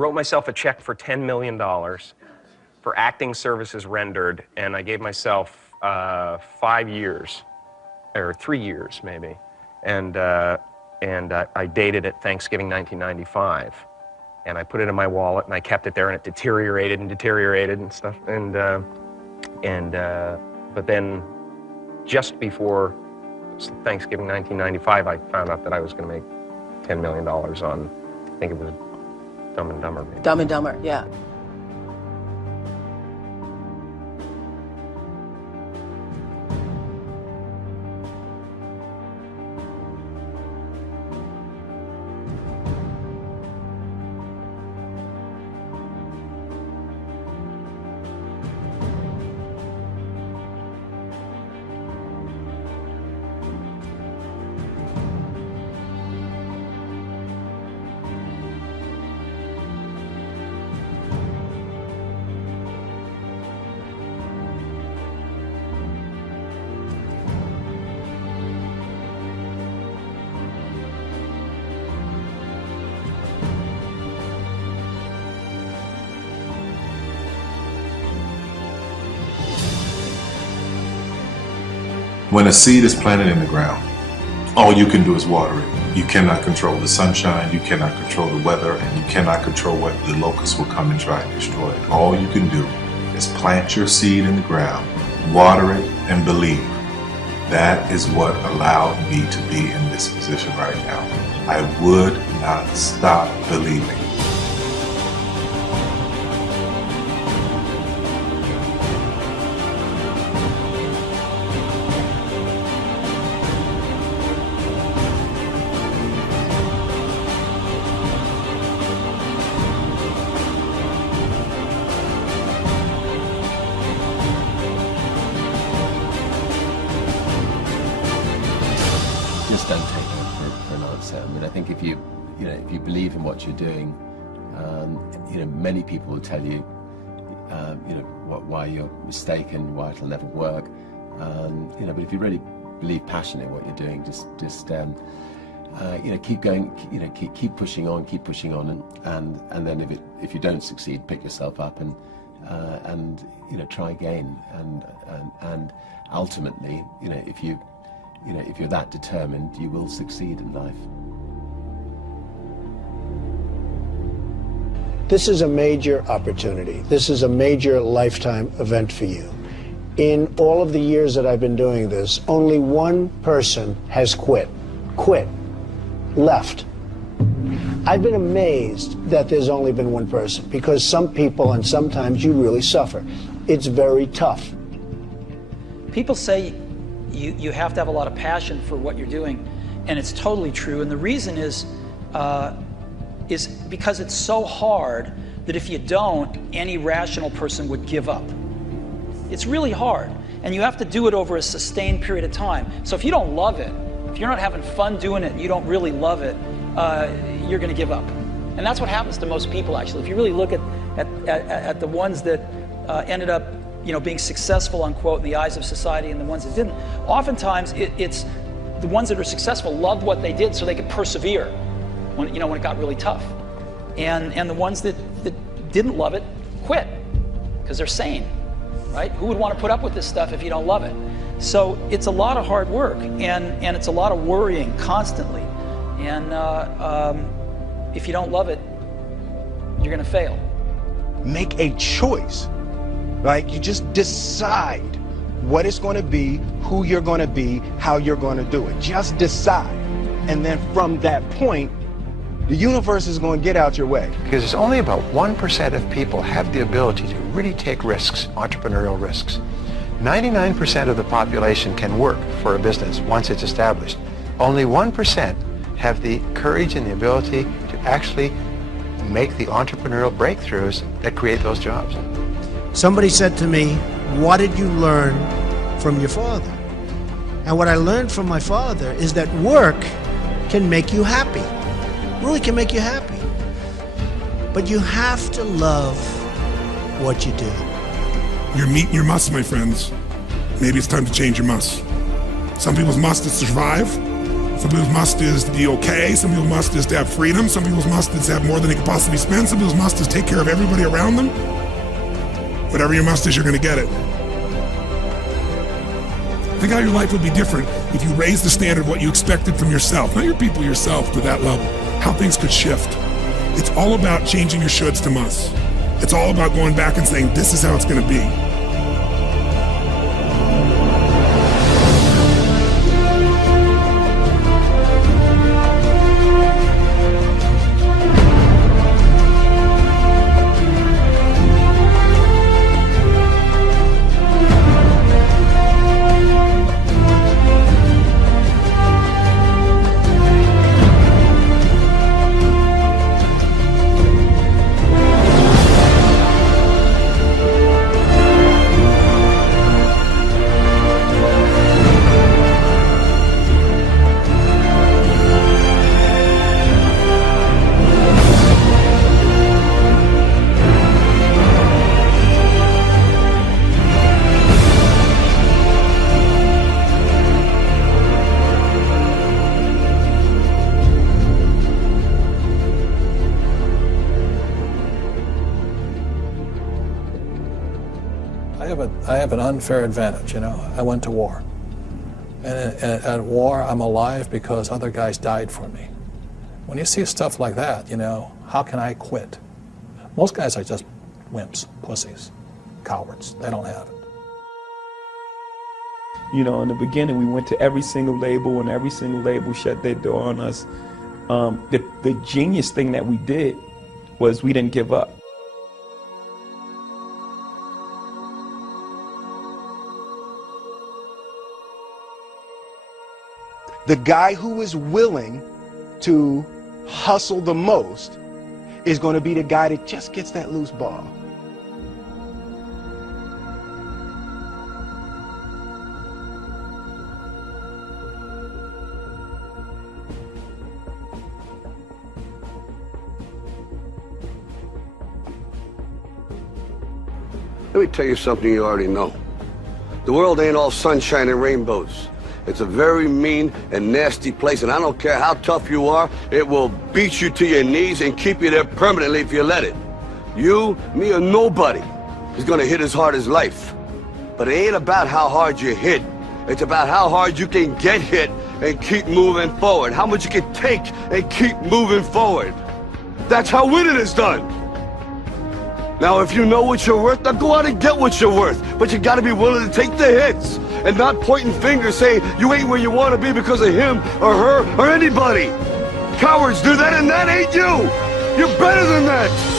Wrote myself a check for $10 million for acting services rendered, and I gave myself 5 years, or 3 years maybe, and I dated it Thanksgiving 1995, and I put it in my wallet, and I kept it there, and it deteriorated and stuff, but then just before Thanksgiving 1995, I found out that I was going to make $10 million on, I think it was Dumb and Dumber, maybe. Dumb and Dumber, yeah. When a seed is planted in the ground, all you can do is water it. You cannot control the sunshine, you cannot control the weather, and you cannot control what the locusts will come and try and destroy it. All you can do is plant your seed in the ground, water it, and believe. That is what allowed me to be in this position right now. I would not stop believing. Just don't take it for an answer. I mean, I think if you believe in what you're doing, many people will tell you, why you're mistaken, why it'll never work. But if you really believe passionately in what you're doing, just keep going, keep pushing on, and then if you don't succeed, pick yourself up and try again, and ultimately, if you're that determined, you will succeed in life. This is a major opportunity. This is a major lifetime event for you. In all of the years that I've been doing this, only one person has quit, left. I've been amazed that there's only been one person, because some people, and sometimes you really suffer. It's very tough. People say you have to have a lot of passion for what you're doing, and it's totally true. And the reason is because it's so hard that if you don't, any rational person would give up. It's really hard, and you have to do it over a sustained period of time. So if you don't love it, if you're not having fun doing it, and you don't really love it, you're going to give up. And that's what happens to most people, actually. If you really look at the ones that ended up being successful, unquote, in the eyes of society, and the ones that didn't, oftentimes it's the ones that are successful loved what they did so they could persevere when it got really tough. And the ones that didn't love it quit because they're sane, right? Who would want to put up with this stuff if you don't love it? So it's a lot of hard work, and it's a lot of worrying constantly. And if you don't love it, you're going to fail. Make a choice. Right? You just decide what it's going to be, who you're going to be, how you're going to do it. Just decide. And then from that point, the universe is going to get out your way. Because it's only about 1% of people have the ability to really take risks, entrepreneurial risks. 99% of the population can work for a business once it's established. Only 1% have the courage and the ability to actually make the entrepreneurial breakthroughs that create those jobs. Somebody said to me, what did you learn from your father? And what I learned from my father is that work can make you happy. Really can make you happy. But you have to love what you do. You're meeting your must, my friends. Maybe it's time to change your must. Some people's must is to survive. Some people's must is to be okay. Some people's must is to have freedom. Some people's must is to have more than they can possibly spend. Some people's must is take care of everybody around them. Whatever your must is, you're going to get it. Think how your life would be different if you raised the standard of what you expected from yourself, not your people, yourself, to that level. How things could shift. It's all about changing your shoulds to musts. It's all about going back and saying, this is how it's going to be. I have an unfair advantage, you know. I went to war. And at war, I'm alive because other guys died for me. When you see stuff like that, you know, how can I quit? Most guys are just wimps, pussies, cowards. They don't have it. You know, in the beginning, we went to every single label, and every single label shut their door on us. The genius thing that we did was we didn't give up. The guy who is willing to hustle the most is going to be the guy that just gets that loose ball. Let me tell you something you already know. The world ain't all sunshine and rainbows. It's a very mean and nasty place, and I don't care how tough you are, it will beat you to your knees and keep you there permanently if you let it. You, me, or nobody is gonna hit as hard as life. But it ain't about how hard you hit. It's about how hard you can get hit and keep moving forward. How much you can take and keep moving forward. That's how winning is done. Now, if you know what you're worth, now go out and get what you're worth. But you gotta be willing to take the hits and not pointing fingers saying you ain't where you want to be because of him or her or anybody. Cowards do that, and that ain't you. You're better than that.